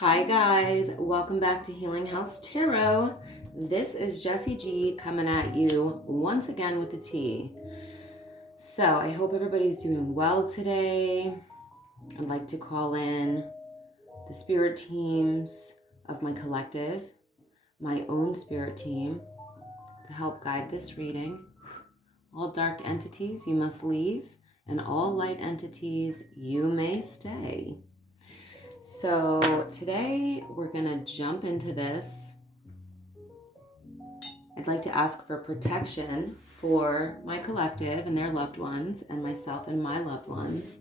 Hi guys, welcome back to Healing House Tarot. This is Jessie G coming at you once again with the tea. So I hope everybody's doing well today. I'd like to call in the spirit teams of my collective, my own spirit team, to help guide this reading. All dark entities you must leave, and all light entities you may stay. So today we're gonna jump into this. I'd like to ask for protection for my collective and their loved ones, and myself and my loved ones,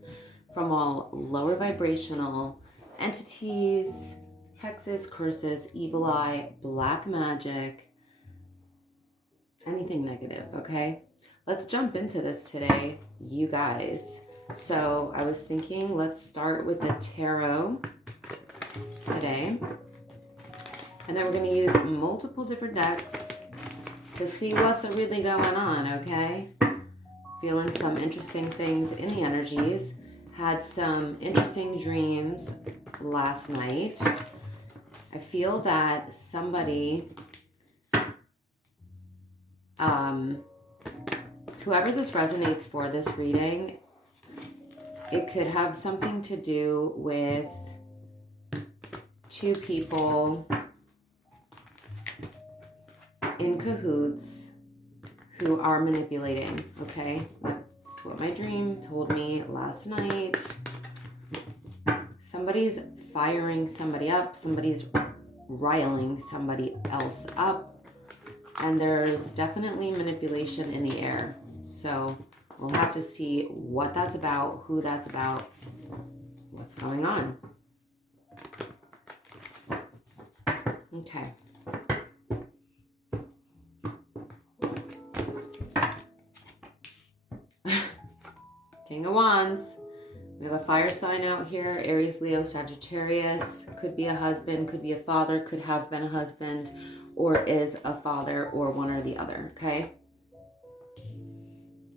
from all lower vibrational entities, hexes, curses, evil eye, black magic, anything negative, okay? Let's jump into this today, you guys. So I was thinking, let's start with the tarot today. And then we're going to use multiple different decks to see what's really going on, okay? Feeling some interesting things in the energies. Had some interesting dreams last night. I feel that somebody, whoever this resonates for, this reading, it could have something to do with two people in cahoots who are manipulating, okay? That's what my dream told me last night. Somebody's firing somebody up, somebody's riling somebody else up, and there's definitely manipulation in the air. So we'll have to see what that's about, who that's about, what's going on. Okay. King of Wands. We have a fire sign out here. Aries, Leo, Sagittarius. Could be a husband, could be a father, could have been a husband, or is a father, or one or the other, okay?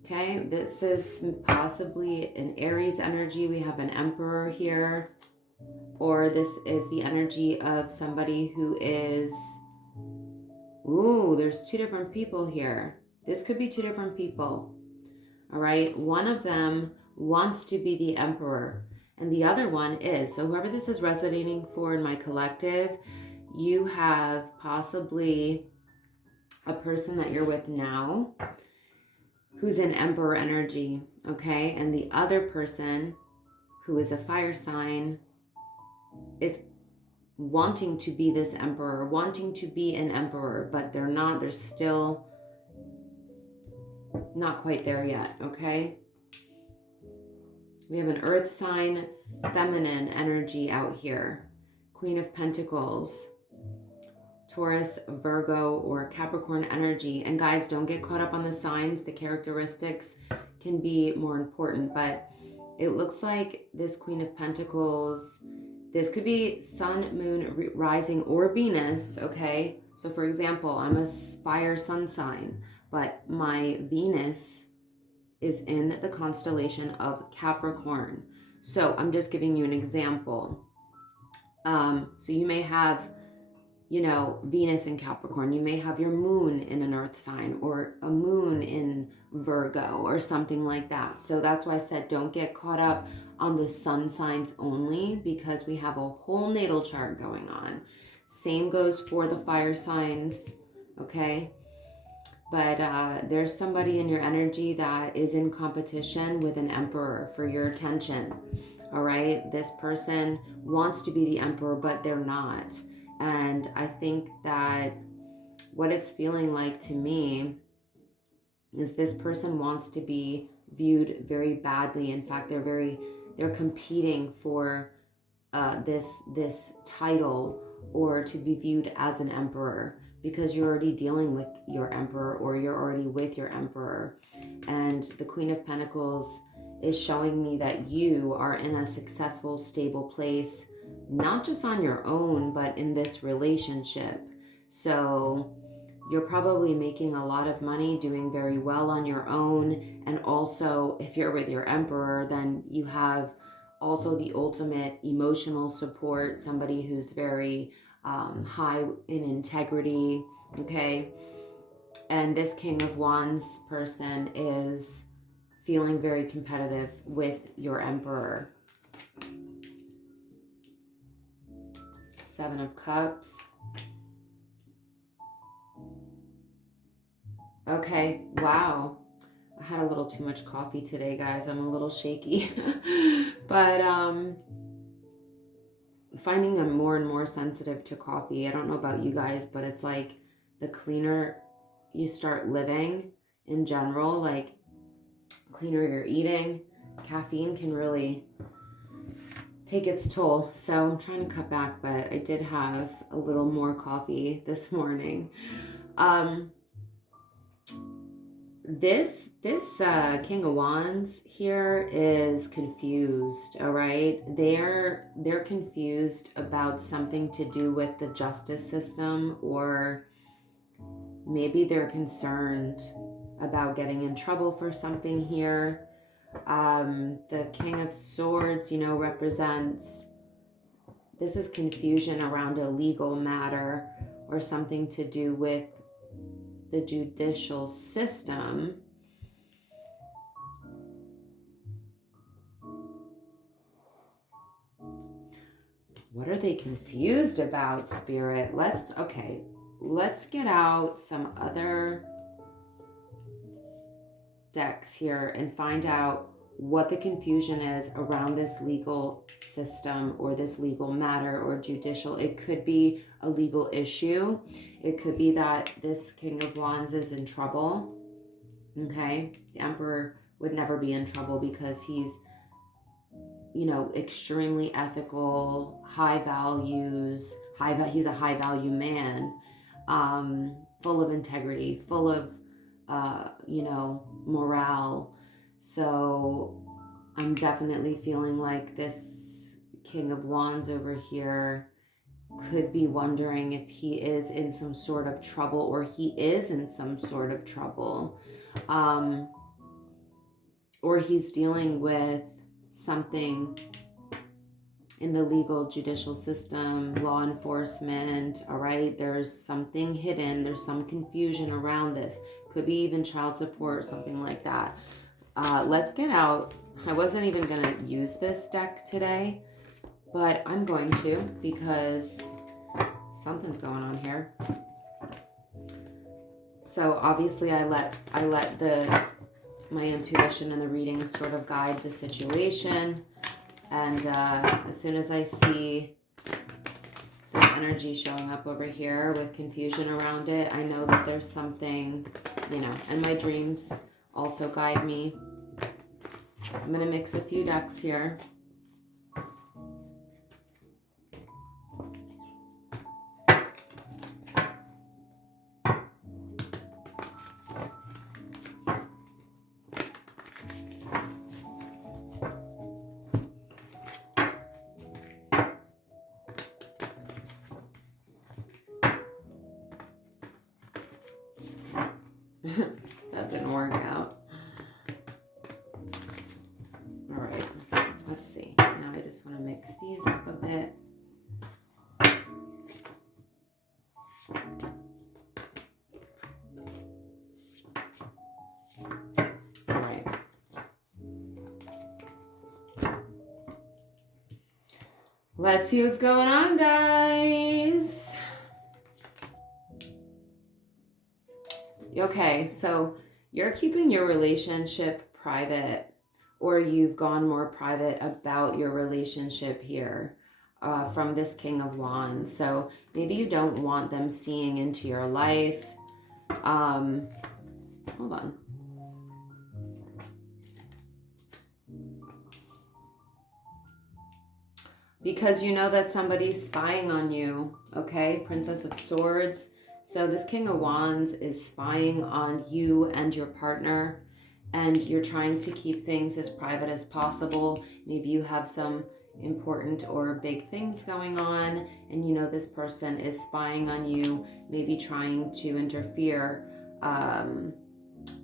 Okay, this is possibly an Aries energy. We have an Emperor here. Or this is the energy of somebody who is... Ooh, there's two different people here. This could be two different people. All right, one of them wants to be the Emperor, and the other one is. So whoever this is resonating for in my collective, you have possibly a person that you're with now who's in Emperor energy, okay? And the other person, who is a fire sign, is wanting to be this Emperor, wanting to be an Emperor, but they're not. They're still not quite there yet, okay? We have an earth sign, feminine energy out here. Queen of Pentacles, Taurus, Virgo, or Capricorn energy. And guys, don't get caught up on the signs. The characteristics can be more important, but it looks like this Queen of Pentacles, this could be Sun, Moon, Rising, or Venus, okay? So for example, I'm a fire sun sign, but my Venus is in the constellation of Capricorn. So I'm just giving you an example. So you may have, Venus in Capricorn. You may have your moon in an earth sign, or a moon in Virgo, or something like that. So that's why I said don't get caught up on the sun signs only, because we have a whole natal chart going on. Same goes for the fire signs, okay? But there's somebody in your energy that is in competition with an Emperor for your attention, all right? This person wants to be the Emperor, but they're not. And I think that what it's feeling like to me is this person wants to be viewed very badly. In fact, they're competing for this title, or to be viewed as an Emperor, because you're already dealing with your Emperor, or you're already with your Emperor. And the Queen of Pentacles is showing me that you are in a successful, stable place, not just on your own, but in this relationship. So you're probably making a lot of money, doing very well on your own. And also, if you're with your Emperor, then you have also the ultimate emotional support, somebody who's very high in integrity, okay? And this King of Wands person is feeling very competitive with your Emperor. Seven of Cups. Okay, wow. I had a little too much coffee today, guys. I'm a little shaky. But finding I'm more and more sensitive to coffee. I don't know about you guys, but it's like the cleaner you start living in general, like cleaner you're eating, caffeine can really take its toll. So I'm trying to cut back, but I did have a little more coffee this morning. This King of Wands here is confused, all right? They're confused about something to do with the justice system, or maybe they're concerned about getting in trouble for something here. The King of Swords, you know, represents, this is confusion around a legal matter or something to do with the judicial system. What are they confused about, Spirit? Let's get out some other decks here and find out what the confusion is around this legal system or this legal matter or judicial. It could be a legal issue. It could be that this King of Wands is in trouble. Okay, the Emperor would never be in trouble because he's, you know, extremely ethical, high values, he's a high value man, full of integrity, full of, you know, morale. So I'm definitely feeling like this King of Wands over here could be wondering if he is in some sort of trouble, or he is in some sort of trouble, or he's dealing with something in the legal judicial system, law enforcement, all right? There's something hidden. There's some confusion around this. Could be even child support, something like that. Let's get out. I wasn't even going to use this deck today, but I'm going to because something's going on here. So obviously I let my intuition and the reading sort of guide the situation. And as soon as I see this energy showing up over here with confusion around it, I know that there's something, you know, and my dreams also guide me. I'm going to mix a few decks here. That didn't work out. All right, let's see. Now I just want to mix these up a bit. All right. Let's see what's going on, guys. Okay, so you're keeping your relationship private, or you've gone more private about your relationship here from this King of Wands. So maybe you don't want them seeing into your life. Hold on. Because you know that somebody's spying on you, okay? Princess of Swords. So this King of Wands is spying on you and your partner, and you're trying to keep things as private as possible. Maybe you have some important or big things going on, and you know this person is spying on you, maybe trying to interfere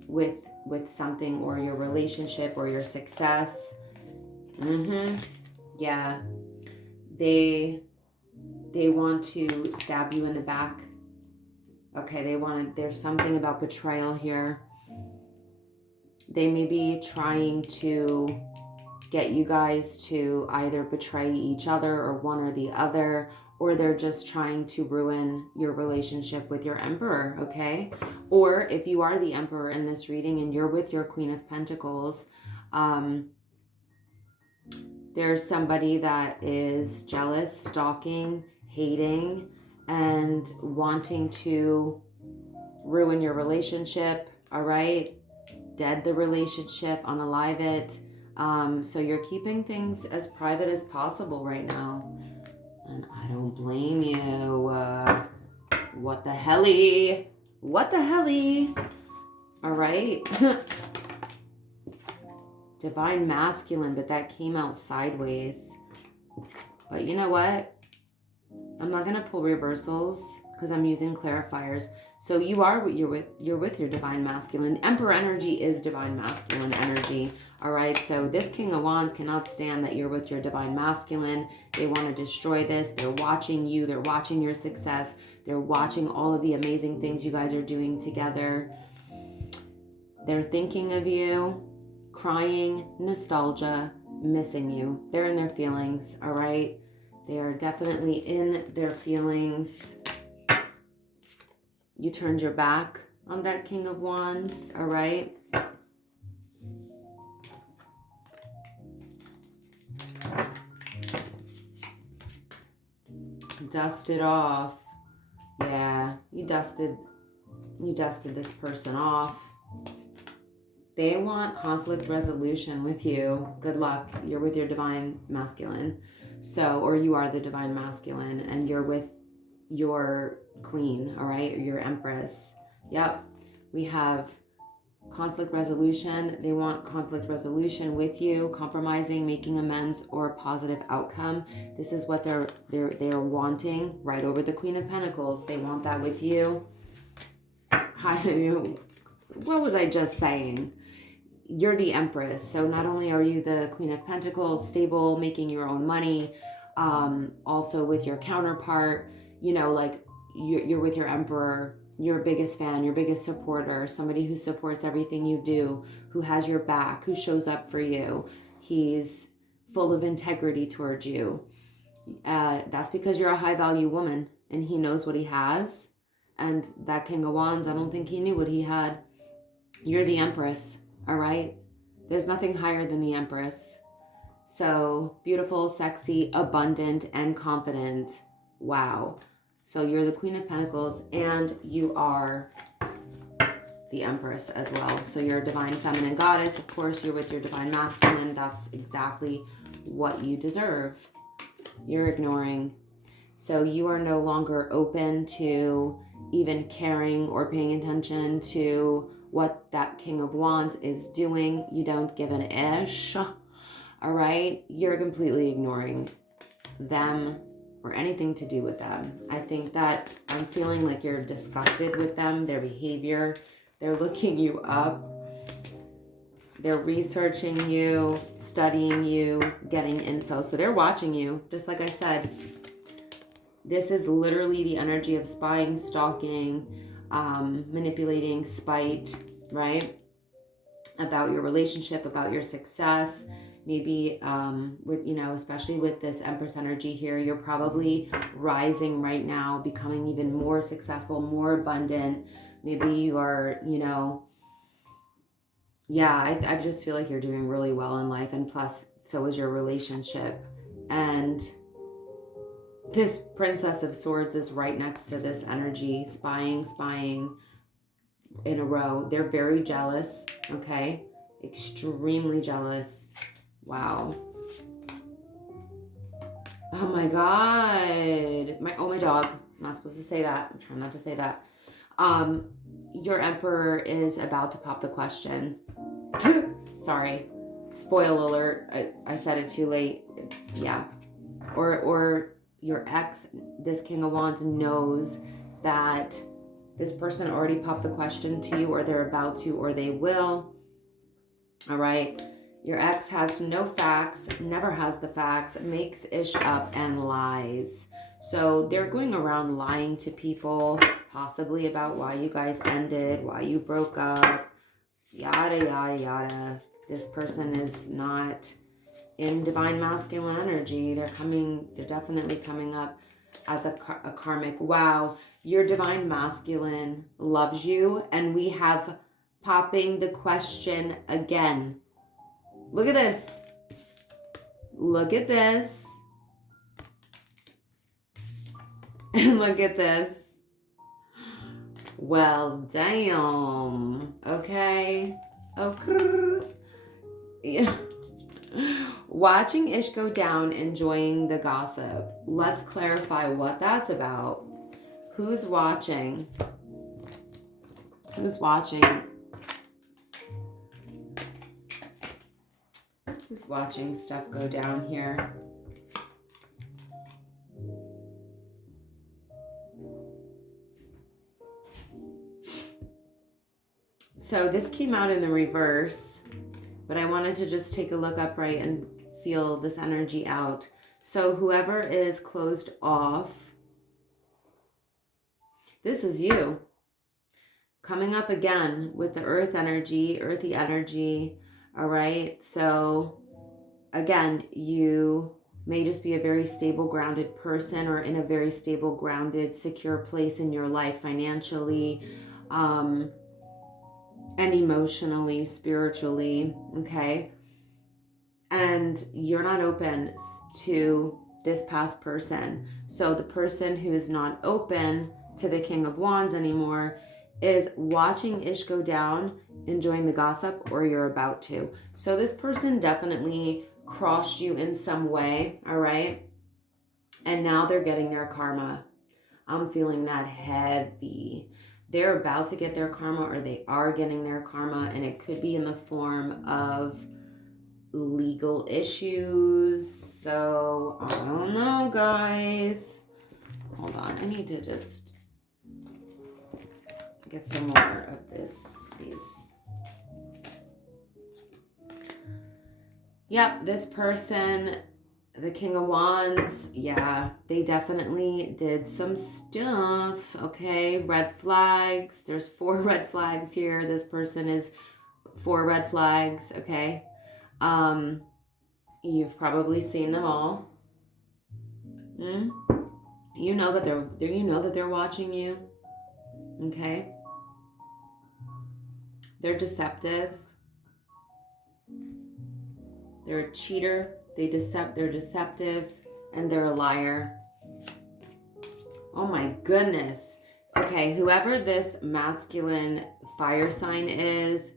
with something or your relationship or your success. Yeah. They want to stab you in the back. Okay, there's something about betrayal here. They may be trying to get you guys to either betray each other or one or the other, or they're just trying to ruin your relationship with your Emperor, okay? Or if you are the Emperor in this reading and you're with your Queen of Pentacles, there's somebody that is jealous, stalking, hating, and wanting to ruin your relationship, all right? Dead the relationship, unalive it. So you're keeping things as private as possible right now. And I don't blame you. What the helly? What the helly? All right. Divine masculine, but that came out sideways. But you know what? I'm not going to pull reversals because I'm using clarifiers. So you're with your divine masculine. Emperor energy is divine masculine energy. All right. So this King of Wands cannot stand that you're with your divine masculine. They want to destroy this. They're watching you. They're watching your success. They're watching all of the amazing things you guys are doing together. They're thinking of you, crying, nostalgia, missing you. They're in their feelings. All right. They are definitely in their feelings. You turned your back on that King of Wands, all right? Dust it off. Yeah, you dusted this person off. They want conflict resolution with you. Good luck. You're with your divine masculine. So, or you are the divine masculine and you're with your queen, all right, or your Empress. Yep. We have conflict resolution. They want conflict resolution with you, compromising, making amends, or a positive outcome. This is what they're wanting right over the Queen of Pentacles. They want that with you. What was I just saying? You're the Empress. So not only are you the Queen of Pentacles, stable, making your own money, also with your counterpart, you know, like you're with your Emperor, your biggest fan, your biggest supporter, somebody who supports everything you do, who has your back, who shows up for you. He's full of integrity towards you. That's because you're a high value woman and he knows what he has. And that King of Wands, I don't think he knew what he had. You're the Empress, all right? There's nothing higher than the Empress. So beautiful, sexy, abundant, and confident. Wow. So you're the Queen of Pentacles and you are the Empress as well. So you're a divine feminine goddess. Of course, you're with your divine masculine. That's exactly what you deserve. You're ignoring. So you are no longer open to even caring or paying attention to what that King of Wands is doing. You don't give an ish. All right? You're completely ignoring them or anything to do with them. I think that I'm feeling like you're disgusted with them, their behavior. They're looking you up. They're researching you, studying you, getting info. So they're watching you, just like I said. This is literally the energy of spying, stalking, manipulating, spite, right? About your relationship, about your success. Maybe, with, you know, especially with this Empress energy here, you're probably rising right now, becoming even more successful, more abundant. Maybe you are, you know, yeah, I just feel like you're doing really well in life. And plus, so is your relationship. And this Princess of Swords is right next to this energy, spying in a row. They're very jealous, okay? Extremely jealous. Wow. Oh my God. My dog. I'm not supposed to say that. I'm trying not to say that. Your Emperor is about to pop the question. Sorry. Spoil alert. I said it too late. Yeah. Or your ex, this King of Wands, knows that this person already popped the question to you, or they're about to, or they will. All right. Your ex has no facts, never has the facts, makes ish up and lies. So they're going around lying to people, possibly about why you guys ended, why you broke up, yada, yada, yada. This person is not in divine masculine energy. They're definitely coming up as a karmic. Wow, your divine masculine loves you, and we have popping the question again. Look at this. Look at this. And look at this. Well, damn. Okay. Okay. Yeah. Watching ish go down, enjoying the gossip. Let's clarify what that's about. Who's watching? Who's watching? Who's watching stuff go down here? So this came out in the reverse, but I wanted to just take a look upright and feel this energy out. So whoever is closed off, this is you. Coming up again with the earthy energy, all right? So again, you may just be a very stable, grounded person, or in a very stable, grounded, secure place in your life financially, and emotionally, spiritually, okay? And you're not open to this past person. So the person who is not open to the King of Wands anymore is watching ish go down, enjoying the gossip, or you're about to. So this person definitely crossed you in some way, all right? And now they're getting their karma. I'm feeling that heavy. They're about to get their karma, or they are getting their karma, and it could be in the form of legal issues. So I don't know, guys. Hold on, I need to just get some more of these. Yep, this person, the King of Wands, yeah, they definitely did some stuff, okay? Red flags. There's 4 red flags here. This person is 4 red flags, okay? You've probably seen them all. You know that they're watching you, okay? They're deceptive. They're a cheater. They're deceptive, and they're a liar. Oh my goodness. Okay, whoever this masculine fire sign is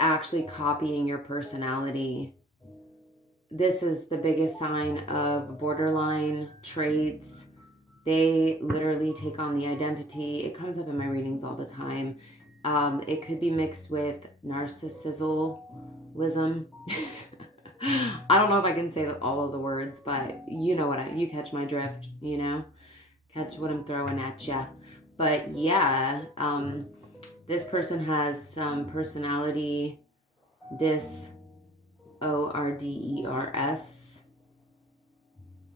actually copying your personality. This is the biggest sign of borderline traits. They literally take on the identity. It comes up in my readings all the time. It could be mixed with narcissism. I don't know if I can say all of the words, but you catch my drift, catch what I'm throwing at ya. But yeah, this person has some personality disorders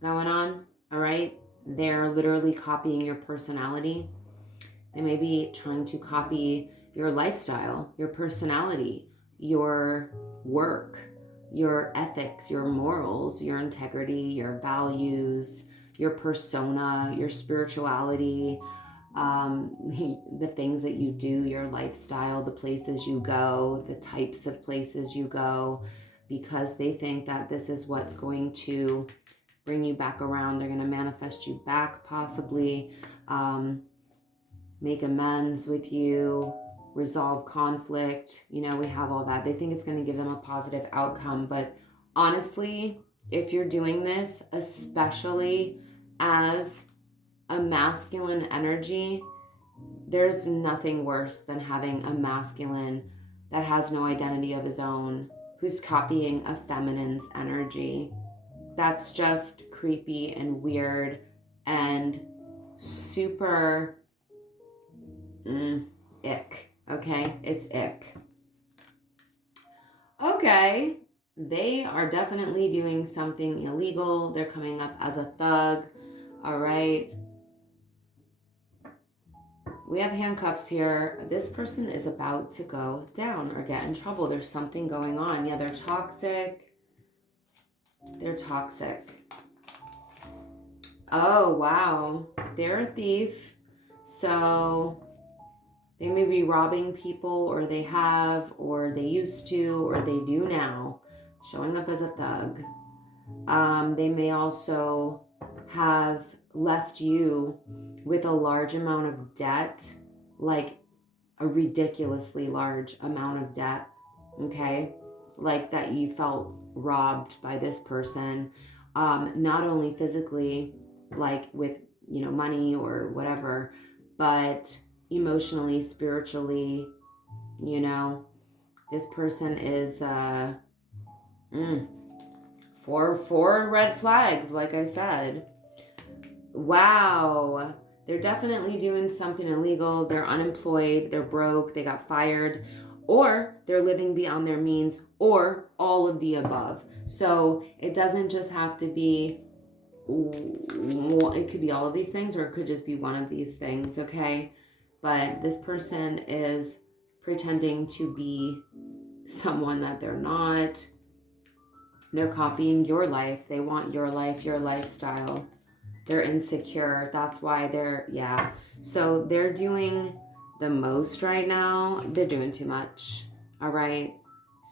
going on, all right? They're literally copying your personality. They may be trying to copy your lifestyle, your personality, your work, your ethics, your morals, your integrity, your values, your persona, your spirituality, the things that you do, your lifestyle, the places you go, the types of places you go, because they think that this is what's going to bring you back around. They're going to manifest you back, possibly, make amends with you, resolve conflict. We have all that. They think it's going to give them a positive outcome. But honestly, if you're doing this, especially as a masculine energy, there's nothing worse than having a masculine that has no identity of his own, who's copying a feminine's energy. That's just creepy and weird and super ick. Okay, it's ick. Okay, they are definitely doing something illegal. They're coming up as a thug. All right. We have handcuffs here. This person is about to go down or get in trouble. There's something going on. Yeah, they're toxic. They're toxic. Oh, wow. They're a thief. So they may be robbing people, or they have, or they used to, or they do now. Showing up as a thug. They may also have left you with a large amount of debt, like a ridiculously large amount of debt, okay? Like that you felt robbed by this person, not only physically, like with, money or whatever, but emotionally, spiritually, this person is, four red flags, like I said. Wow. They're definitely doing something illegal. They're unemployed. They're broke. They got fired. Or they're living beyond their means, or all of the above. So it doesn't just have to be, it could be all of these things, or it could just be one of these things, okay? But this person is pretending to be someone that they're not. They're copying your life. They want your life, your lifestyle. They're insecure. That's why they're, So they're doing the most right now. They're doing too much. All right.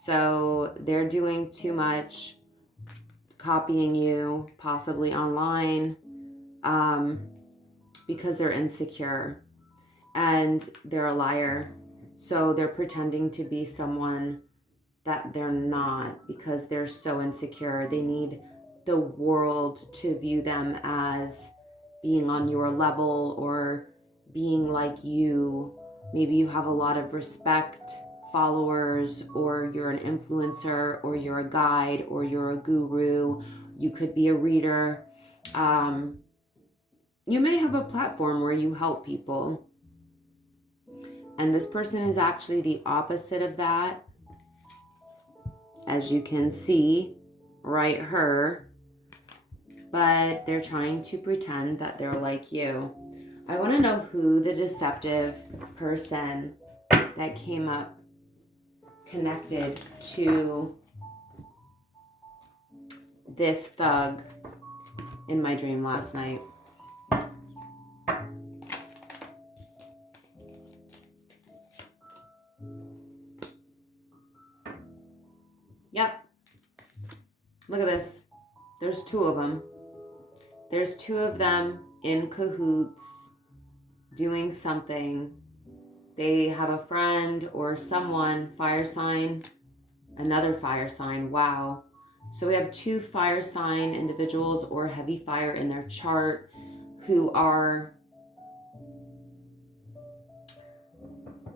So they're doing too much, copying you, possibly online, because they're insecure and they're a liar. So they're pretending to be someone that they're not, because they're so insecure. They need the world to view them as being on your level or being like you. Maybe you have a lot of respect, followers, or you're an influencer, or you're a guide, or you're a guru. You could be a reader. You may have a platform where you help people. And this person is actually the opposite of that. As you can see, right here. But they're trying to pretend that they're like you. I want to know who the deceptive person that came up connected to this thug in my dream last night. Yep. Look at this. There's two of them. There's two of them in cahoots doing something. They have a friend or someone, fire sign, another fire sign. Wow. So we have two fire sign individuals or heavy fire in their chart who are,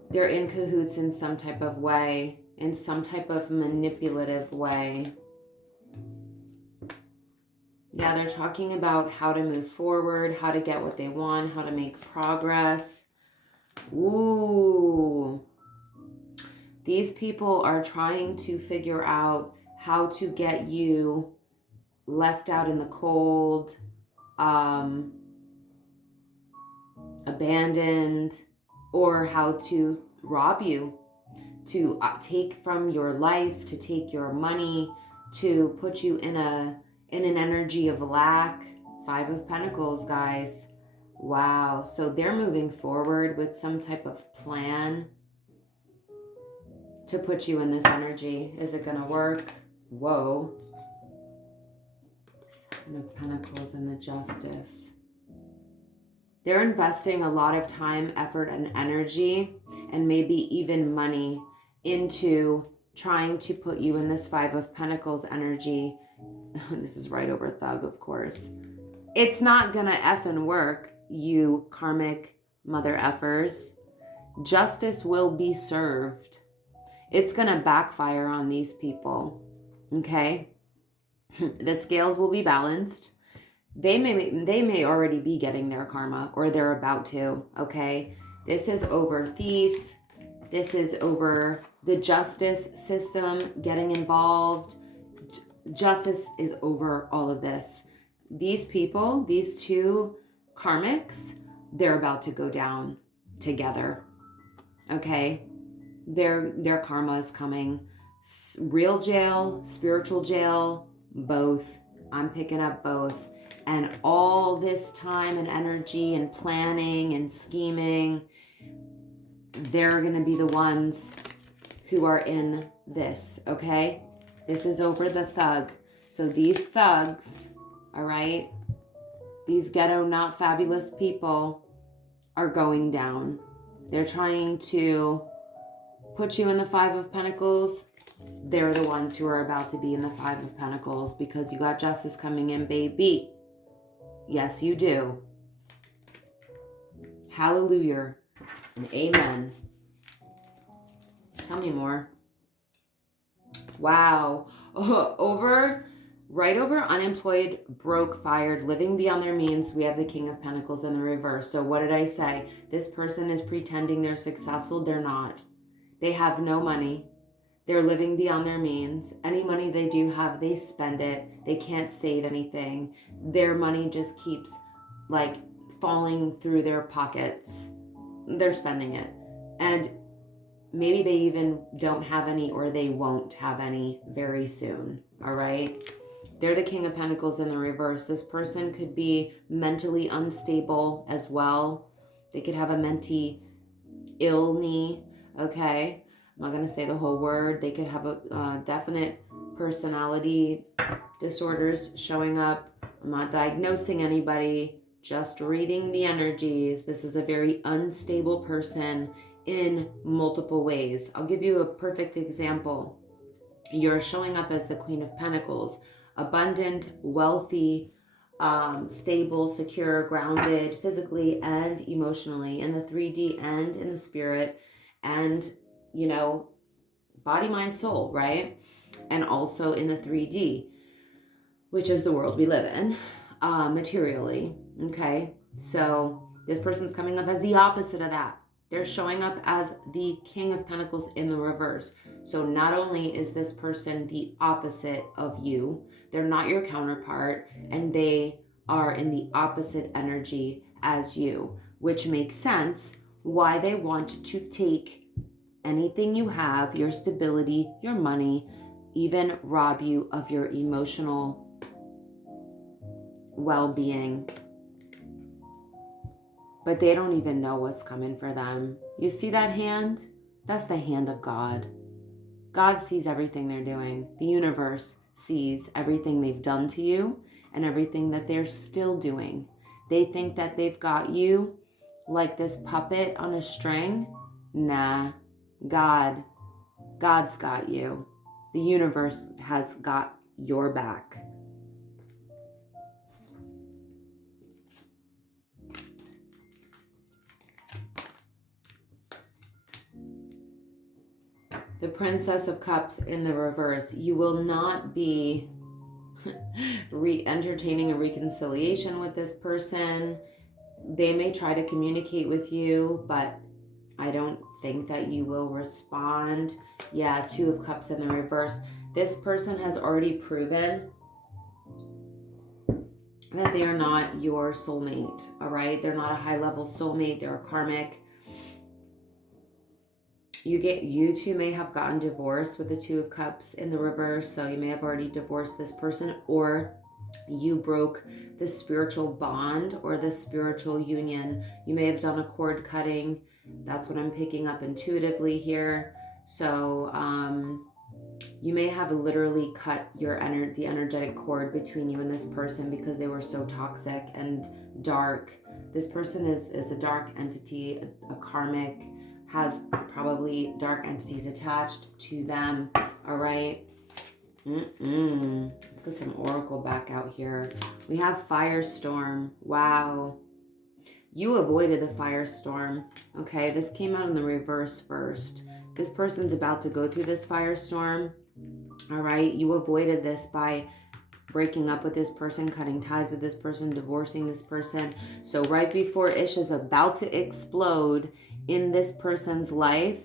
they're in cahoots in some type of way, in some type of manipulative way. Yeah, they're talking about how to move forward, how to get what they want, how to make progress. Ooh. These people are trying to figure out how to get you left out in the cold, abandoned, or how to rob you, to take from your life, to take your money, to put you in an energy of lack. 5 of Pentacles, guys. Wow. So they're moving forward with some type of plan to put you in this energy. Is it going to work? Whoa. 7 of Pentacles and the Justice. They're investing a lot of time, effort, and energy, and maybe even money into trying to put you in this 5 of Pentacles energy. This is right over thug, of course. It's not gonna effing work, you karmic mother effers. Justice will be served. It's gonna backfire on these people, okay? The scales will be balanced. They may already be getting their karma, or they're about to, okay? This is over thief. This is over the justice system getting involved. justice is over all of this. These people, these two karmics, they're about to go down together. Okay? Their karma is coming. Real jail, spiritual jail, both. I'm picking up both. And all this time and energy and planning and scheming, they're going to be the ones who are in this, okay? This is over the thug. So these thugs, all right, these ghetto not fabulous people are going down. They're trying to put you in the Five of Pentacles. They're the ones who are about to be in the Five of Pentacles because you got justice coming in, baby. Yes, you do. Hallelujah and amen. Tell me more. Wow. Right over unemployed, broke, fired, living beyond their means, we have the King of Pentacles in the reverse. So what did I say? This person is pretending they're successful. They're not. They have no money. They're living beyond their means. Any money they do have, they spend it. They can't save anything. Their money just keeps like falling through their pockets. They're spending it. And maybe they even don't have any, or they won't have any very soon. All right. They're the King of Pentacles in the reverse. This person could be mentally unstable as well. They could have a mentally illness. Okay. I'm not going to say the whole word. They could have a definite personality disorders showing up. I'm not diagnosing anybody, just reading the energies. This is a very unstable person in multiple ways. I'll give you a perfect example. You're showing up as the Queen of Pentacles, abundant, wealthy, stable, secure, grounded, physically and emotionally, in the 3D and in the spirit, and you know, body, mind, soul, right? And also in the 3D, which is the world we live in, materially, okay? So this person's coming up as the opposite of that. They're showing up as the King of Pentacles in the reverse. So not only is this person the opposite of you, they're not your counterpart, and they are in the opposite energy as you, which makes sense why they want to take anything you have, your stability, your money, even rob you of your emotional well-being. But they don't even know what's coming for them. You see that hand? That's the hand of God. God sees everything they're doing. The universe sees everything they've done to you and everything that they're still doing. They think that they've got you like this puppet on a string. Nah. God's got you. The universe has got your back. The Princess of Cups in the reverse. You will not be entertaining a reconciliation with this person. They may try to communicate with you, but I don't think that you will respond. Yeah, Two of Cups in the reverse. This person has already proven that they are not your soulmate, all right? They're not a high-level soulmate. They're a karmic. You two may have gotten divorced with the Two of Cups in the reverse, so you may have already divorced this person, or you broke the spiritual bond or the spiritual union. You may have done a cord cutting. That's what I'm picking up intuitively here. So you may have literally cut the energetic cord between you and this person because they were so toxic and dark. This person is a dark entity, a karmic, has probably dark entities attached to them. All right. Let's get some oracle back out here. We have firestorm. Wow. You avoided the firestorm. Okay, this came out in the reverse first. This person's about to go through this firestorm. All right, you avoided this by breaking up with this person, cutting ties with this person, divorcing this person. So right before Ish is about to explode in this person's life,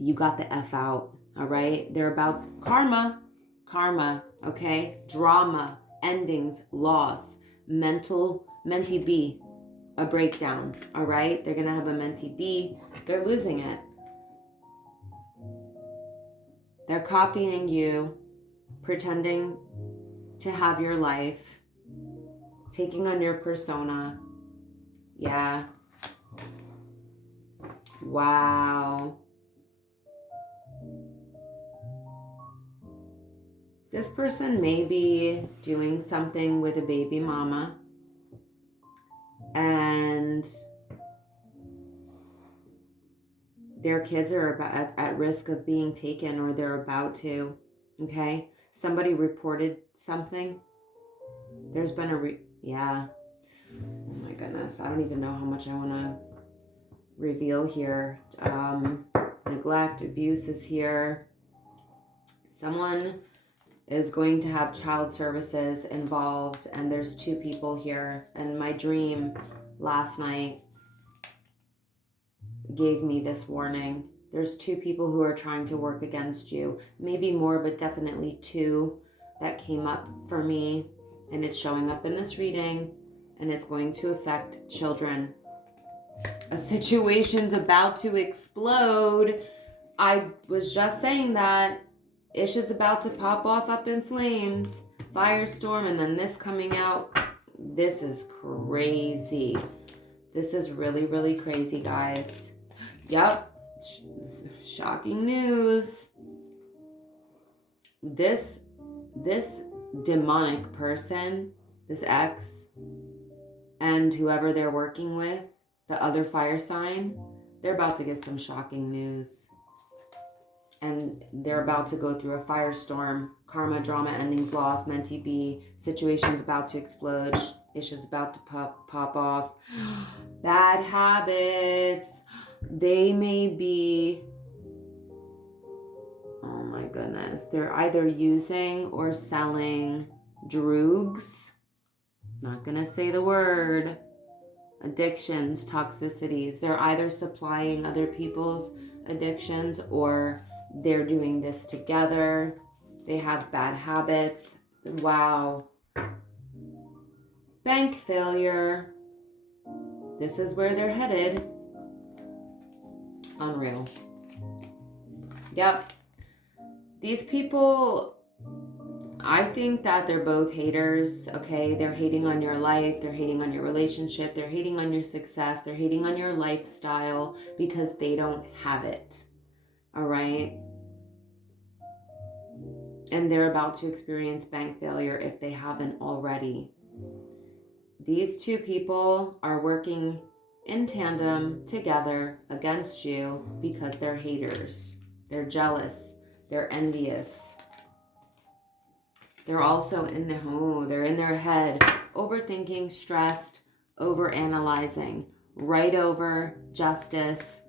you got the F out. All right, they're about karma. karma, okay? Drama, endings, loss, mentee B, a breakdown, all right? They're going to have a mentee B. They're losing it. They're copying you, pretending to have your life, taking on your persona. Yeah. Wow. This person may be doing something with a baby mama, and their kids are at risk of being taken, or they're about to, okay? Somebody reported something. There's been a yeah. Oh my goodness. I don't even know how much I want to reveal here. Neglect, abuse is here. Someone is going to have child services involved, and there's 2 people here. And my dream last night gave me this warning. There's 2 people who are trying to work against you. Maybe more, but definitely 2 that came up for me. And it's showing up in this reading, and it's going to affect children. A situation's about to explode. I was just saying that. Ish is about to pop off up in flames. Firestorm, and then this coming out. This is crazy. This is really, really crazy, guys. Yep. Shocking news. This demonic person, this ex, and whoever they're working with, the other fire sign, they're about to get some shocking news. And they're about to go through a firestorm. Karma, drama, endings, loss, mentee B. Situation's about to explode. Ish is about to pop off. Bad habits. They may be... Oh my goodness. They're either using or selling drugs. Not gonna say the word. Addictions, toxicities. They're either supplying other people's addictions, or they're doing this together. They have bad habits. Wow. Bank failure. This is where they're headed. Unreal. Yep. These people, I think that they're both haters, okay? They're hating on your life. They're hating on your relationship. They're hating on your success. They're hating on your lifestyle because they don't have it. All right? And they're about to experience bank failure if they haven't already. These 2 people are working in tandem together against you because they're haters. They're jealous. They're envious. They're also in the home. They're in their head, overthinking, stressed, overanalyzing, right over justice,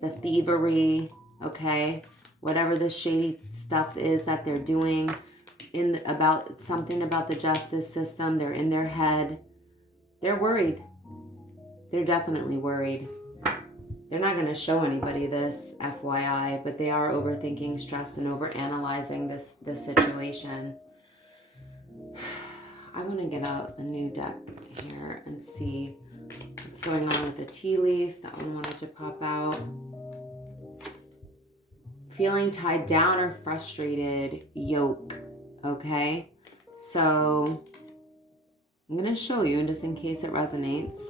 the thievery, okay? Whatever the shady stuff is that they're doing about something about the justice system, they're in their head. They're worried. They're definitely worried. They're not going to show anybody this, FYI, but they are overthinking, stressed, and overanalyzing this situation. I want to get out a new deck here and see what's going on with the tea leaf. That one wanted to pop out. Feeling tied down or frustrated, yoke, okay? So I'm going to show you, just in case it resonates.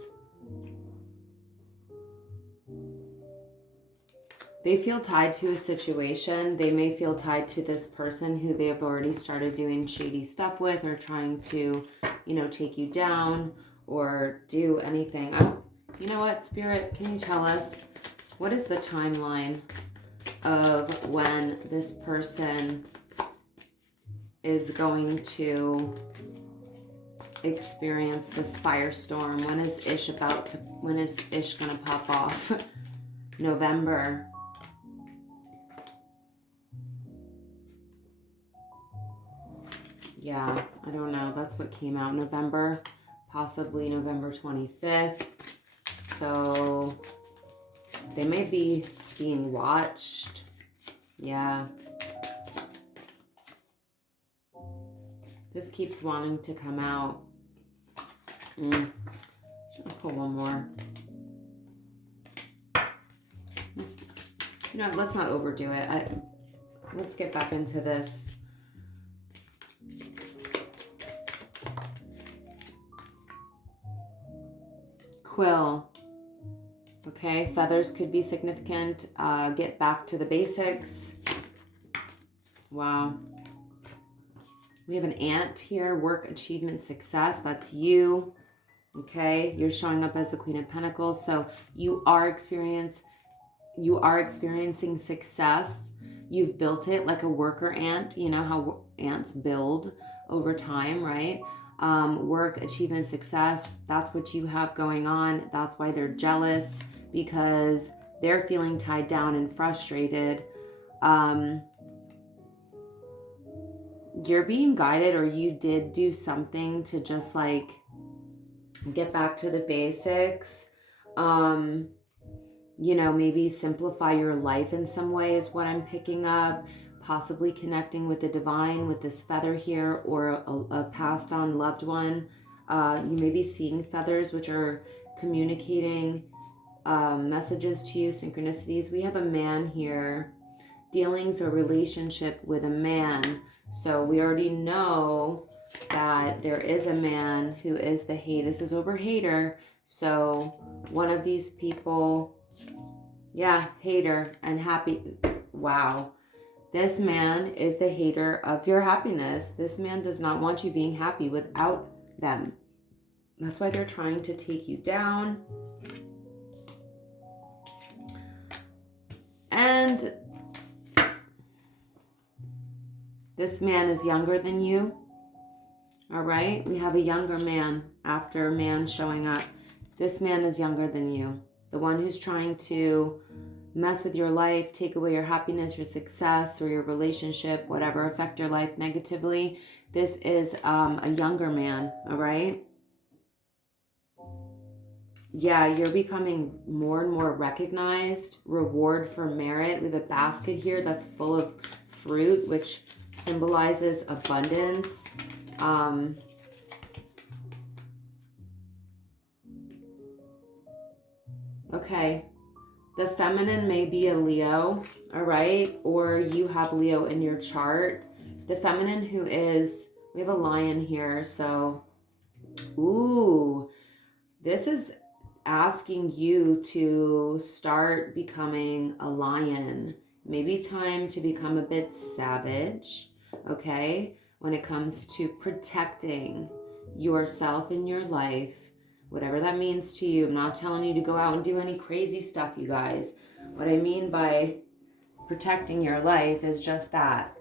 They feel tied to a situation. They may feel tied to this person who they have already started doing shady stuff with, or trying to, take you down or do anything. You know what, Spirit, can you tell us what is the timeline of when this person is going to experience this firestorm? When is Ish gonna pop off? November. Yeah, I don't know. That's what came out. November, possibly November 25th. So they may be being watched. Yeah. This keeps wanting to come out. I'll pull one more. Let's not overdo it. Let's get back into this. Quill. Okay, feathers could be significant. Get back to the basics. Wow. We have an ant here. Work, achievement, success. That's you. Okay, you're showing up as the Queen of Pentacles. So you are experiencing success. You've built it like a worker ant. You know how ants build over time, right? Work, achievement, success. That's what you have going on. That's why they're jealous, because they're feeling tied down and frustrated. You're being guided, or you did do something to just like get back to the basics. Maybe simplify your life in some way is what I'm picking up. Possibly connecting with the divine with this feather here, or a passed on loved one. You may be seeing feathers, which are communicating messages to you, synchronicities. We have a man here, dealings or relationship with a man. So we already know that there is a man who is the hate. This is over hater. So one of these people, yeah, hater and happy. Wow. This man is the hater of your happiness. This man does not want you being happy without them. That's why they're trying to take you down. And this man is younger than you. All right. We have a younger man after a man showing up. This man is younger than you. The one who's trying to mess with your life, take away your happiness, your success, or your relationship, whatever, affect your life negatively. This is a younger man, all right? Yeah, you're becoming more and more recognized. Reward for merit. We have a basket here that's full of fruit, which symbolizes abundance. Okay. The feminine may be a Leo, all right? Or you have Leo in your chart. The feminine who is, we have a lion here, so, ooh, this is asking you to start becoming a lion. Maybe time to become a bit savage, okay? When it comes to protecting yourself in your life. Whatever that means to you. I'm not telling you to go out and do any crazy stuff, you guys. What I mean by protecting your life is just that.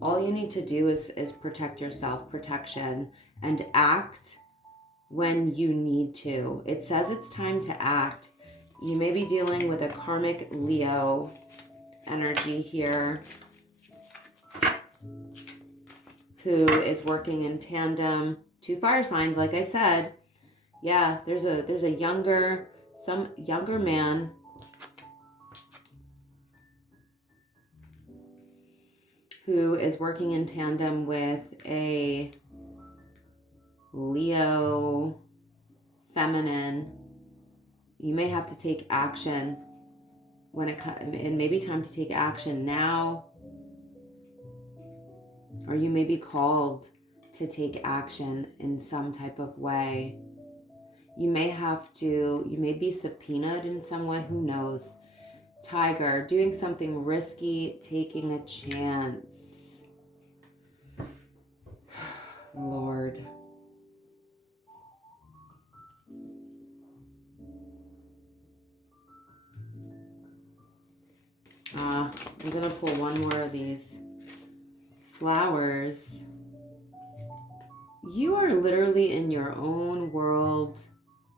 All you need to do is protect yourself, protection, and act when you need to. It says it's time to act. You may be dealing with a karmic Leo energy here, who is working in tandem to fire signs, like I said. Yeah, there's a younger man who is working in tandem with a Leo feminine. You may have to take action when it may be time to take action now, or you may be called to take action in some type of way. You may be subpoenaed in some way, who knows? Tiger, doing something risky, taking a chance. Lord. I'm going to pull one more of these flowers. You are literally in your own world.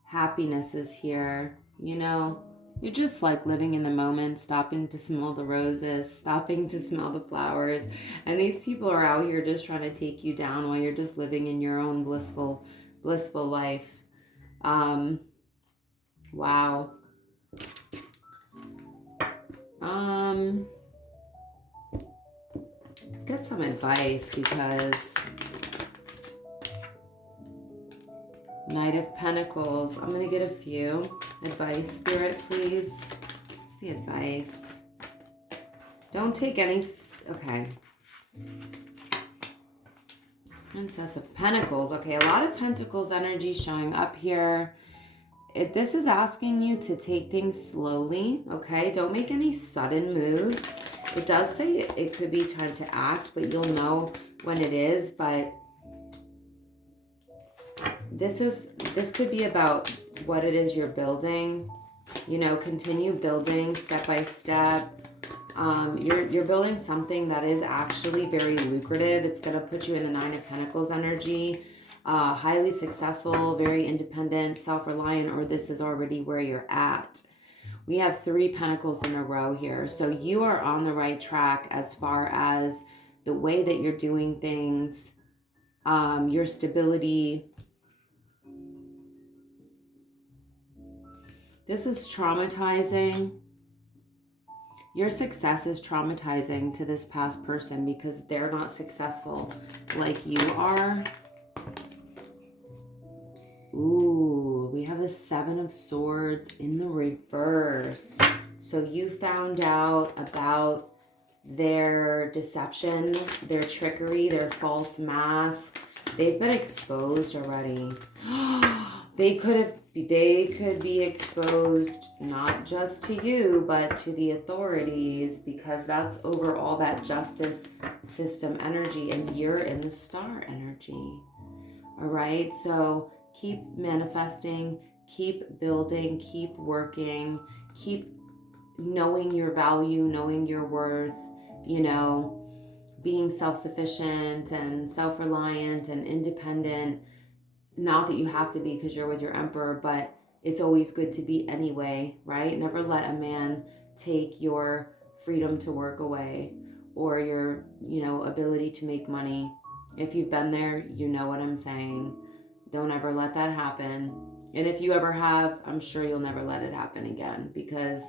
Happiness is here. You're just like living in the moment, stopping to smell the roses, stopping to smell the flowers. And these people are out here just trying to take you down while you're just living in your own blissful life. Wow. Let's get some advice, because Knight of Pentacles. I'm going to get a few. Advice, Spirit, please. What's the advice? Don't take any... Okay. Princess of Pentacles. Okay, a lot of Pentacles energy showing up here. This is asking you to take things slowly, okay? Don't make any sudden moves. It does say it could be time to act, but you'll know when it is. But this could be about what it is you're building. You know, continue building step by step. You're building something that is actually very lucrative. It's going to put you in the Nine of Pentacles energy. Highly successful, very independent, self-reliant, or this is already where you're at. We have 3 Pentacles in a row here. So you are on the right track as far as the way that you're doing things, your stability. This is traumatizing. Your success is traumatizing to this past person because they're not successful like you are. Ooh, we have the 7 of Swords in the reverse. So you found out about their deception, their trickery, their false mask. They've been exposed already. They could be exposed not just to you, but to the authorities, because that's over all that justice system energy, and you're in the star energy. All right, so keep manifesting, keep building, keep working, keep knowing your value, knowing your worth, you know, being self-sufficient and self-reliant and independent. Not that you have to be because you're with your Emperor, but it's always good to be anyway, right? Never let a man take your freedom to work away or your, you know, ability to make money. If you've been there, you know what I'm saying. Don't ever let that happen. And if you ever have, I'm sure you'll never let it happen again, because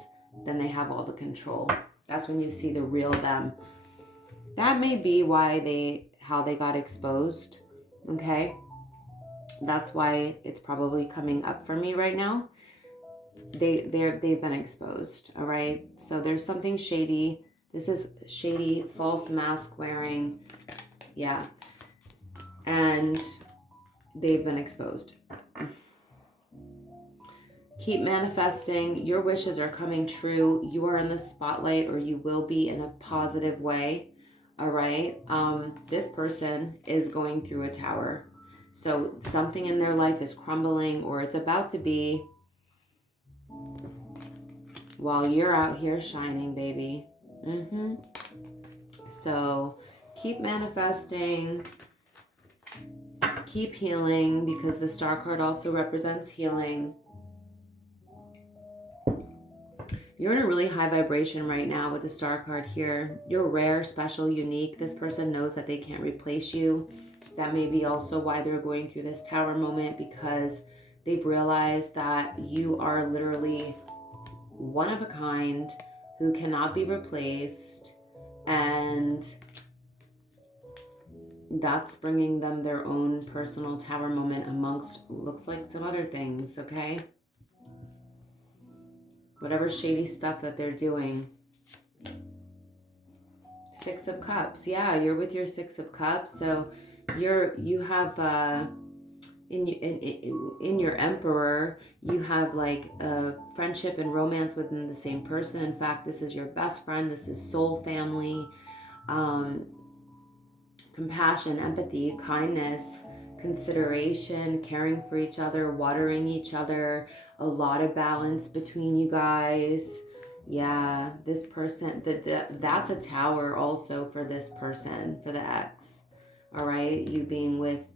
then they have all the control. That's when you see the real them. That may be why how they got exposed, okay? That's why it's probably coming up for me right now. They've been exposed, all right? So there's something shady. This is shady, false mask wearing. Yeah. And they've been exposed. Keep manifesting. Your wishes are coming true. You are in the spotlight, or you will be, in a positive way, all right? This person is going through a tower. So something in their life is crumbling, or it's about to be, while you're out here shining, baby. So keep manifesting, keep healing, because the Star card also represents healing. You're in a really high vibration right now with the Star card here. You're rare, special, unique. This person knows that they can't replace you. That may be also why they're going through this tower moment, because they've realized that you are literally one of a kind who cannot be replaced, and that's bringing them their own personal tower moment amongst, looks like, some other things, okay? Whatever shady stuff that they're doing. 6 of Cups. Yeah, you're with your 6 of Cups. So you have in your Emperor, you have like a friendship and romance within the same person. In fact, this is your best friend. This is soul family. Compassion, empathy, kindness, consideration, caring for each other, watering each other, a lot of balance between you guys. Yeah, this person, that's a tower also for this person, for the ex. All right, you being with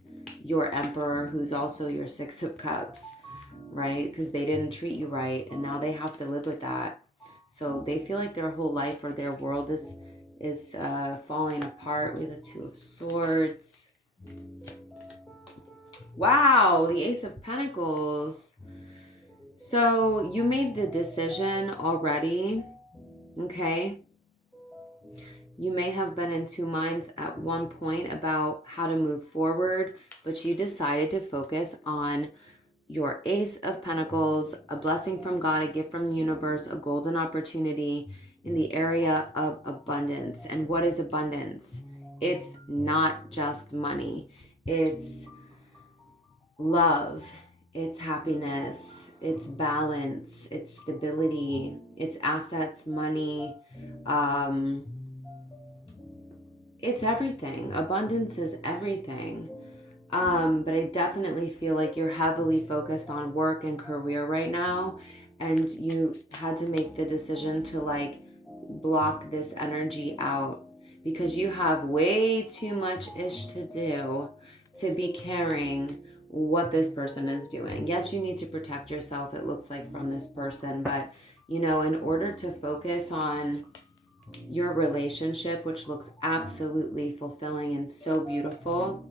your Emperor, who's also your 6 of Cups, right? Because they didn't treat you right, and now they have to live with that. So they feel like their whole life or their world is falling apart with the 2 of Swords. Wow, the Ace of Pentacles. So you made the decision already, okay? You may have been in 2 minds at one point about how to move forward, but you decided to focus on your Ace of Pentacles, a blessing from God, a gift from the universe, a golden opportunity in the area of abundance. And what is abundance? It's not just money. It's love. It's happiness. It's balance. It's stability. It's assets, money. It's everything. Abundance is everything. But I definitely feel like you're heavily focused on work and career right now, and you had to make the decision to like block this energy out because you have way too much ish to do to be caring what this person is doing. Yes, you need to protect yourself, it looks like, from this person, but you know, in order to focus on your relationship, which looks absolutely fulfilling and so beautiful,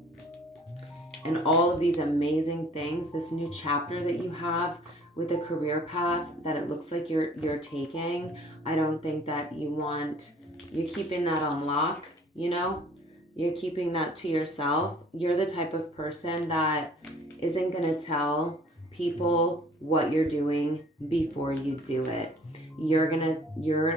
and all of these amazing things, this new chapter that you have with the career path that it looks like you're taking, I don't think that you're keeping that on lock, you know? You're keeping that to yourself. You're the type of person that isn't gonna tell people what you're doing before you do it. You're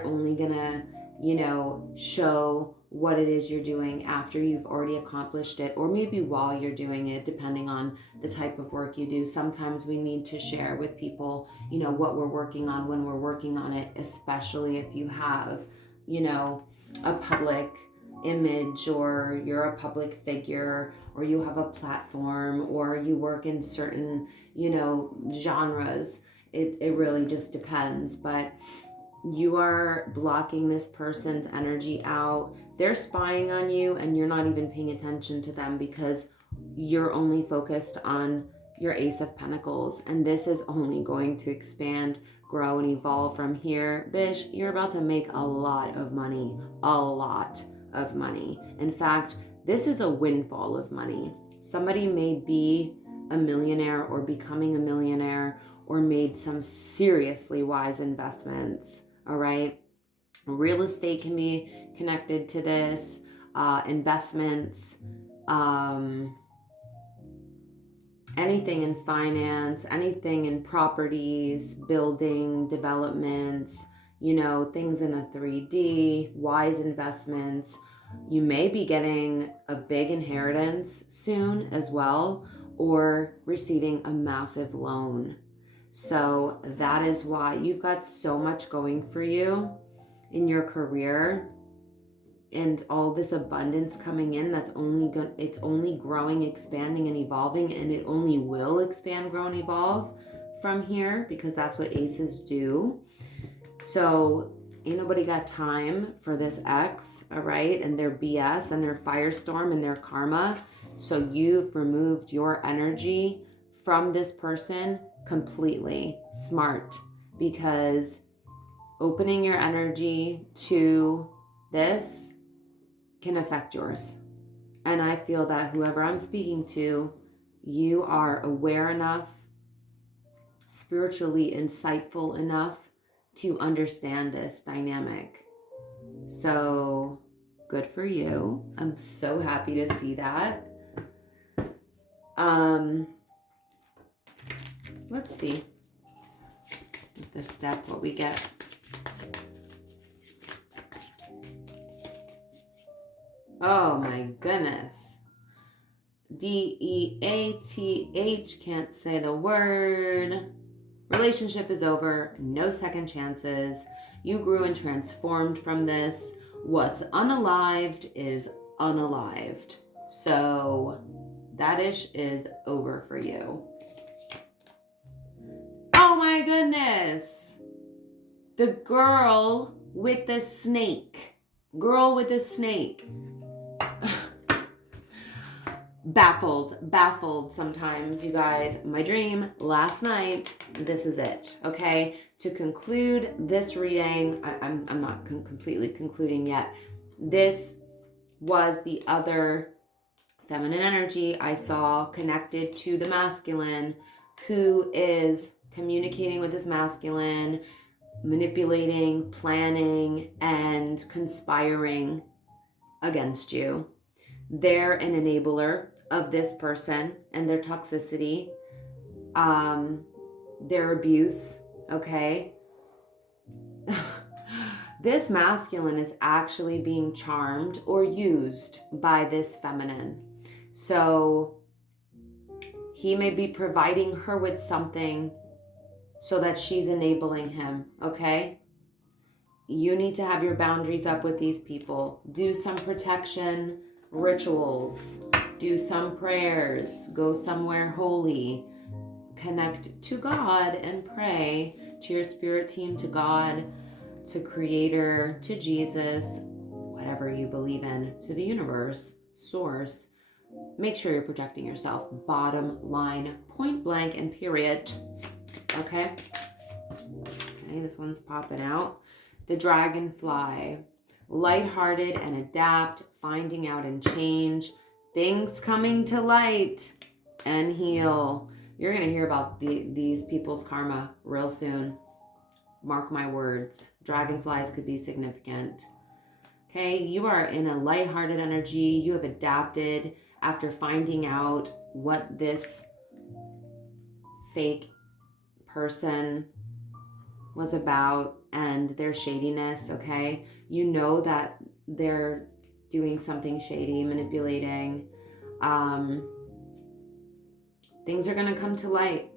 only gonna, you know, show what it is you're doing after you've already accomplished it, or maybe while you're doing it, depending on the type of work you do. Sometimes we need to share with people, you know, what we're working on when we're working on it, especially if you have, you know, a public image, or you're a public figure, or you have a platform, or you work in certain, you know, genres. It really just depends. But you are blocking this person's energy out. They're spying on you and you're not even paying attention to them because you're only focused on your Ace of Pentacles. And this is only going to expand, grow, and evolve from here. Bish, you're about to make a lot of money. A lot of money. In fact, this is a windfall of money. Somebody may be a millionaire or becoming a millionaire, or made some seriously wise investments. All right. Real estate can be connected to this, investments, anything in finance, anything in properties, building, developments, you know, things in the 3D, wise investments. You may be getting a big inheritance soon as well, or receiving a massive loan. So that is why you've got so much going for you in your career, and all this abundance coming in that's it's only growing, expanding, and evolving, and it only will expand, grow, and evolve from here, because that's what aces do. So ain't nobody got time for this ex, all right, and their BS and their firestorm and their karma. So you've removed your energy from this person completely. Smart, because opening your energy to this can affect yours. And I feel that whoever I'm speaking to, you are aware enough, spiritually insightful enough to understand this dynamic. So good for you. I'm so happy to see that. Let's see with this deck what we get. Oh my goodness. DEATH, can't say the word. Relationship is over. No second chances. You grew and transformed from this. What's unalived is unalived. So that ish is over for you. Oh my goodness. The girl with the snake. Girl with the snake. Baffled sometimes, you guys. My dream last night, this is it, okay? To conclude this reading, I'm not completely concluding yet. This was the other feminine energy I saw connected to the masculine, who is communicating with this masculine, manipulating, planning, and conspiring against you. They're an enabler of this person and their toxicity. their abuse, okay? This masculine is actually being charmed or used by this feminine. So he may be providing her with something so that she's enabling him, okay? You need to have your boundaries up with these people. Do some protection rituals. Do some prayers. Go somewhere holy. Connect to God and pray to your spirit team, to God, to Creator, to Jesus, whatever you believe in, to the universe, source. Make sure you're protecting yourself. Bottom line, point blank and period. Okay? Okay, this one's popping out. The dragonfly. Lighthearted and adapt, finding out and change. Things coming to light and heal. You're going to hear about these people's karma real soon. Mark my words. Dragonflies could be significant. Okay, you are in a lighthearted energy. You have adapted after finding out what this fake person was about and their shadiness, okay? You know that they're doing something shady, manipulating. Things are going to come to light.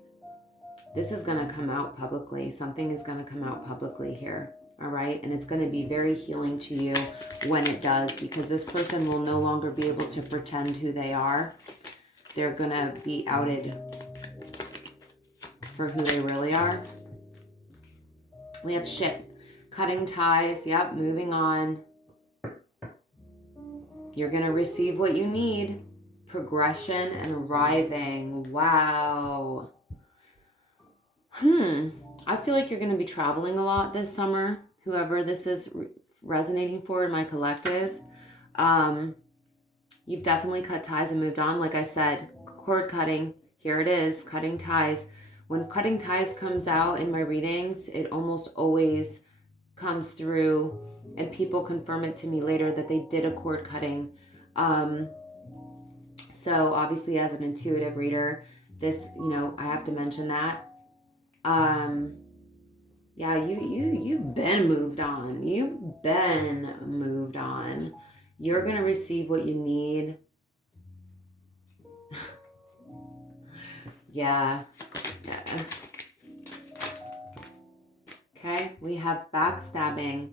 This is going to come out publicly. Something is going to come out publicly here, all right? And it's going to be very healing to you when it does, because this person will no longer be able to pretend who they are. They're going to be outed for who they really are. We have shit. Cutting ties. Yep, moving on. You're going to receive what you need. Progression and arriving. Wow. I feel like you're going to be traveling a lot this summer. Whoever this is resonating for in my collective. You've definitely cut ties and moved on. Like I said, cord cutting. Here it is. Cutting ties. When cutting ties comes out in my readings, it almost always comes through and people confirm it to me later that they did a cord cutting. So obviously as an intuitive reader, this, I have to mention that. Yeah, you've been moved on. You've been moved on. You're going to receive what you need. Yeah. Okay, we have backstabbing.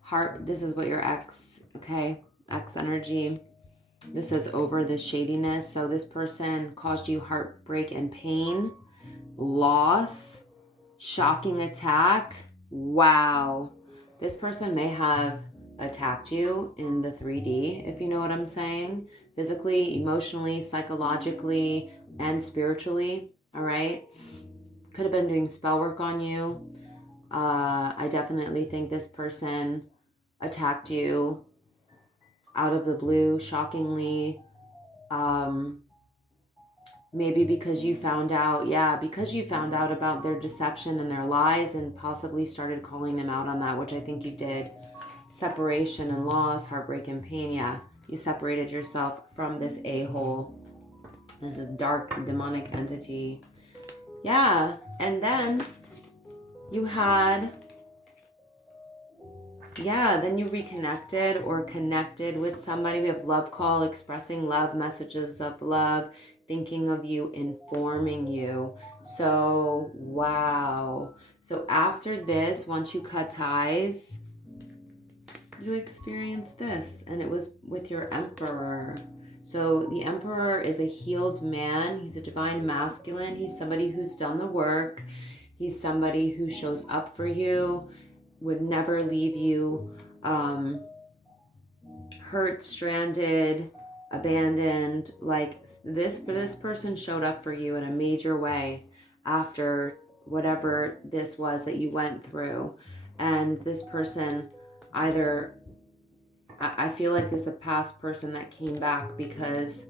Heart, this is what your ex, okay? Ex energy. This is over the shadiness. So this person caused you heartbreak and pain, loss, shocking attack. Wow. This person may have attacked you in the 3D, if you know what I'm saying. Physically, emotionally, psychologically, and spiritually. All right. Could have been doing spell work on you. I definitely think this person attacked you out of the blue, shockingly. Maybe because you found out, about their deception and their lies and possibly started calling them out on that, which I think you did. Separation and loss, heartbreak and pain. Yeah, you separated yourself from this a-hole. This is dark demonic entity. Yeah, and then you had, then you reconnected or connected with somebody. We have love call, expressing love, messages of love, thinking of you, informing you. So, wow. So after this, once you cut ties, you experienced this, and it was with your Emperor. So the Emperor is a healed man. He's a divine masculine. He's somebody who's done the work. He's somebody who shows up for you, would never leave you hurt, stranded, abandoned. Like this person showed up for you in a major way after whatever this was that you went through. And this person either, I feel like this is a past person that came back because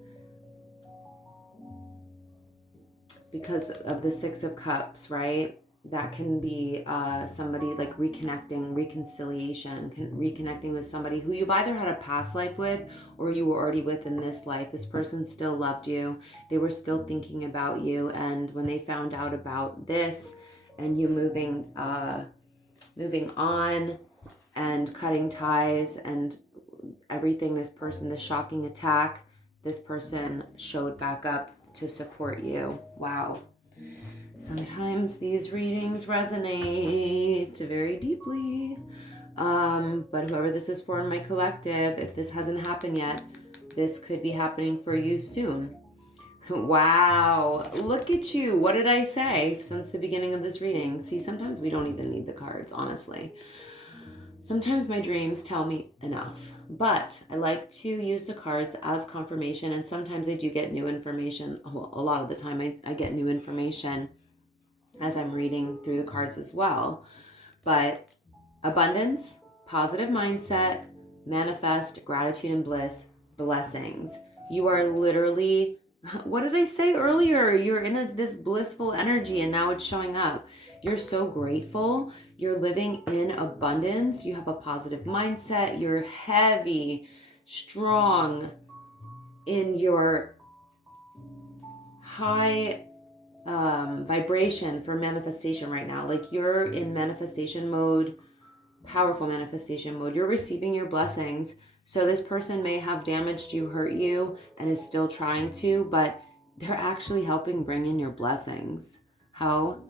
of the Six of Cups, right? That can be somebody like reconnecting, reconciliation, reconnecting with somebody who you've either had a past life with or you were already with in this life. This person still loved you. They were still thinking about you. And when they found out about this and you moving on and cutting ties and everything, this person, the shocking attack, this person showed back up to support you. Wow. Sometimes these readings resonate very deeply. But whoever this is for in my collective, if this hasn't happened yet, this could be happening for you soon. Wow. Look at you. What did I say since the beginning of this reading? See, sometimes we don't even need the cards, honestly. Sometimes my dreams tell me enough, but I like to use the cards as confirmation, and sometimes I do get new information. A lot of the time I get new information as I'm reading through the cards as well. But abundance, positive mindset, manifest, gratitude and bliss, blessings. You are literally, what did I say earlier? You're in this blissful energy and now it's showing up. You're so grateful. You're living in abundance. You have a positive mindset. You're heavy, strong in your high vibration for manifestation right now. Like you're in manifestation mode, powerful manifestation mode. You're receiving your blessings. So this person may have damaged you, hurt you, and is still trying to, but they're actually helping bring in your blessings. How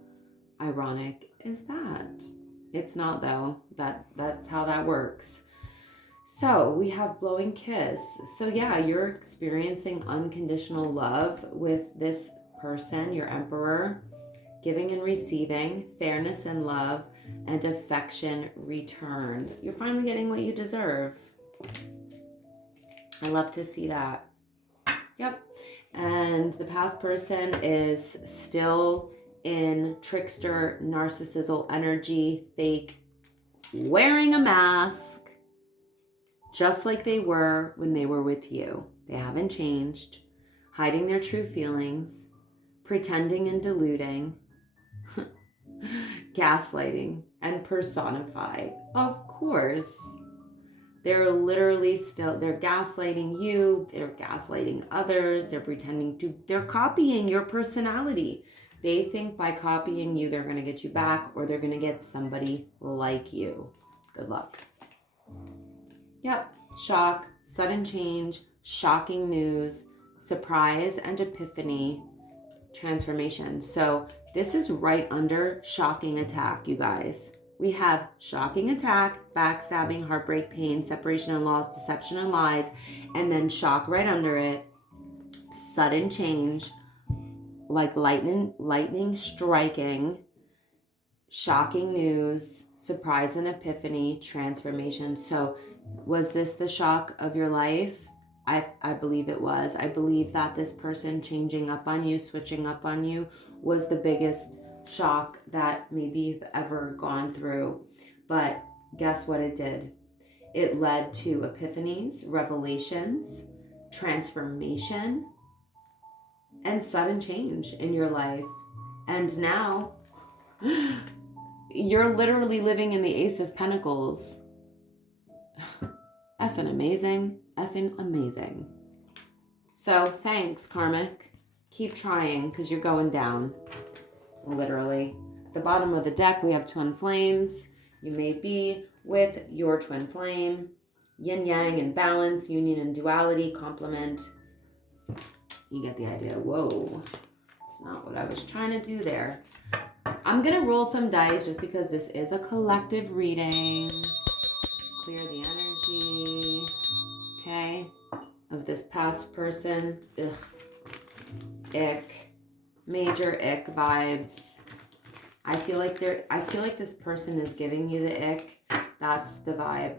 ironic is that? It's not though. That's how that works. So we have blowing kiss. So yeah, you're experiencing unconditional love with this person, your emperor, giving and receiving, fairness and love, and affection returned. You're finally getting what you deserve. I love to see that. Yep. And the past person is still in trickster, narcissistic energy, fake, wearing a mask, just like they were when they were with you. They haven't changed, hiding their true feelings, pretending and deluding, gaslighting, and personified. Of course. They're literally still, they're gaslighting you, they're gaslighting others, they're copying your personality. They think by copying you, they're going to get you back or they're going to get somebody like you. Good luck. Yep. Shock, sudden change, shocking news, surprise and epiphany, transformation. So this is right under shocking attack, you guys. We have shocking attack, backstabbing, heartbreak, pain, separation and loss, deception and lies, and then shock right under it, sudden change, like lightning striking, shocking news, surprise and epiphany, transformation. So was this the shock of your life? I believe it was. I believe that this person changing up on you, switching up on you, was the biggest shock that maybe you've ever gone through. But guess what it did? It led to epiphanies, revelations, transformation, and sudden change in your life. And now you're literally living in the Ace of Pentacles. Effing amazing. Effing amazing. So thanks, karmic. Keep trying because you're going down. Literally. At the bottom of the deck, we have twin flames. You may be with your twin flame. Yin yang and balance, union and duality, complement. You get the idea. Whoa. That's not what I was trying to do there. I'm going to roll some dice just because this is a collective reading. Clear the energy. Okay. Of this past person. Ugh. Ick. Major ick vibes. I feel like this person is giving you the ick. That's the vibe.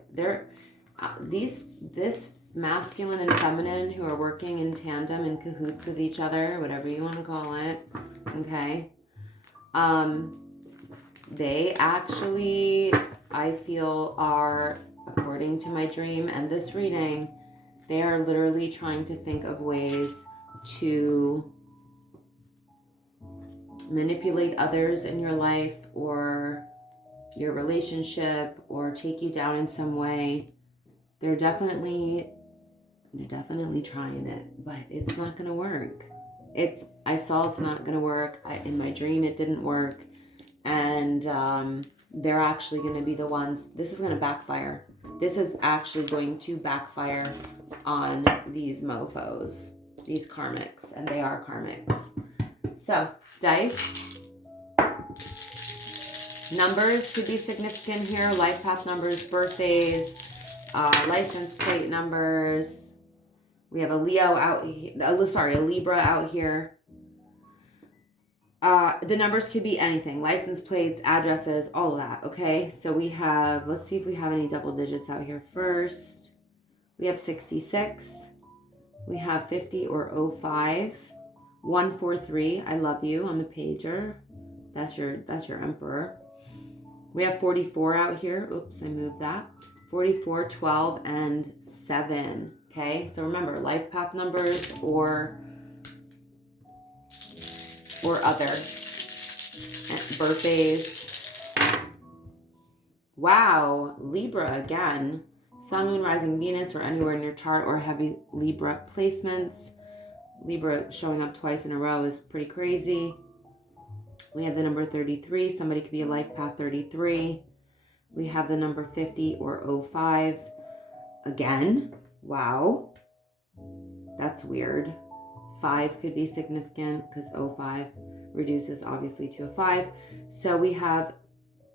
This masculine and feminine who are working in tandem in cahoots with each other, whatever you want to call it. Okay. They actually, I feel, are, according to my dream and this reading, they are literally trying to think of ways to manipulate others in your life or your relationship or take you down in some way. They're definitely trying it, but it's not going to work. I saw it's not going to work. In my dream, it didn't work. And they're actually going to be the ones, this is going to backfire. This is actually going to backfire on these mofos, these karmics, and they are karmics. So, dice. Numbers could be significant here. Life path numbers, birthdays, license plate numbers. We have a Leo out here. A Libra out here. The numbers could be anything. License plates, addresses, all of that. Okay. So we have, let's see if we have any double digits out here first. We have 66. We have 50 or 05. 143. I love you. I'm the pager. That's your emperor. We have 44 out here. Oops, I moved that. 44, 12, and 7. Okay, so remember, life path numbers or other birthdays. Wow, Libra again. Sun, Moon, Rising, Venus, or anywhere in your chart, or heavy Libra placements. Libra showing up twice in a row is pretty crazy. We have the number 33. Somebody could be a life path 33. We have the number 50 or 05. Again, wow. That's weird. 5 could be significant because 05 reduces obviously to a 5. So we have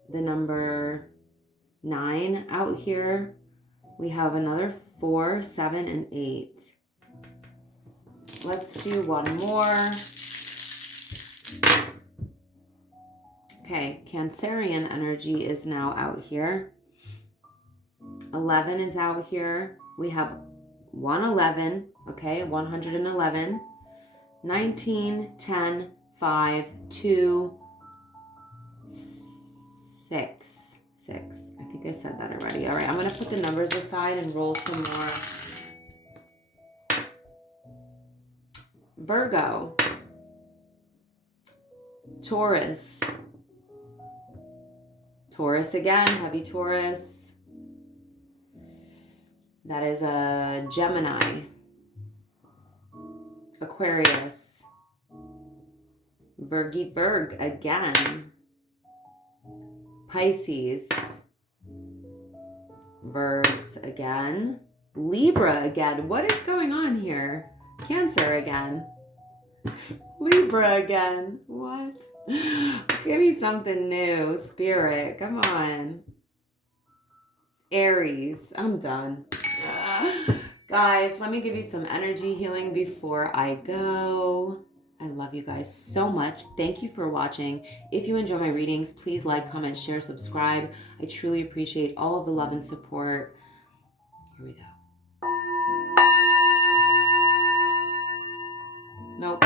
the number 9 out here. We have another 4, 7, and 8. Let's do one more. Okay, Cancerian energy is now out here. 11 is out here. We have 111, okay, 111, 19, 10, 5, 2, 6. I think I said that already. All right, I'm going to put the numbers aside and roll some more. Virgo, Taurus, Taurus again, heavy Taurus. That is a Gemini, Aquarius, Virg again, Pisces, Virgs again, Libra again. What is going on here? Cancer again. Libra again. What? Give me something new. Spirit, come on. Aries. I'm done. Guys, let me give you some energy healing before I go. I love you guys so much. Thank you for watching. If you enjoy my readings, please like, comment, share, subscribe. I truly appreciate all of the love and support. Here we go. Nope.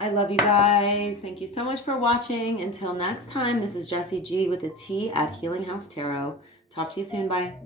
I love you guys. Thank you so much for watching. Until next time, this is Jessie G with a T at Healing House Tarot. Talk to you soon. Bye.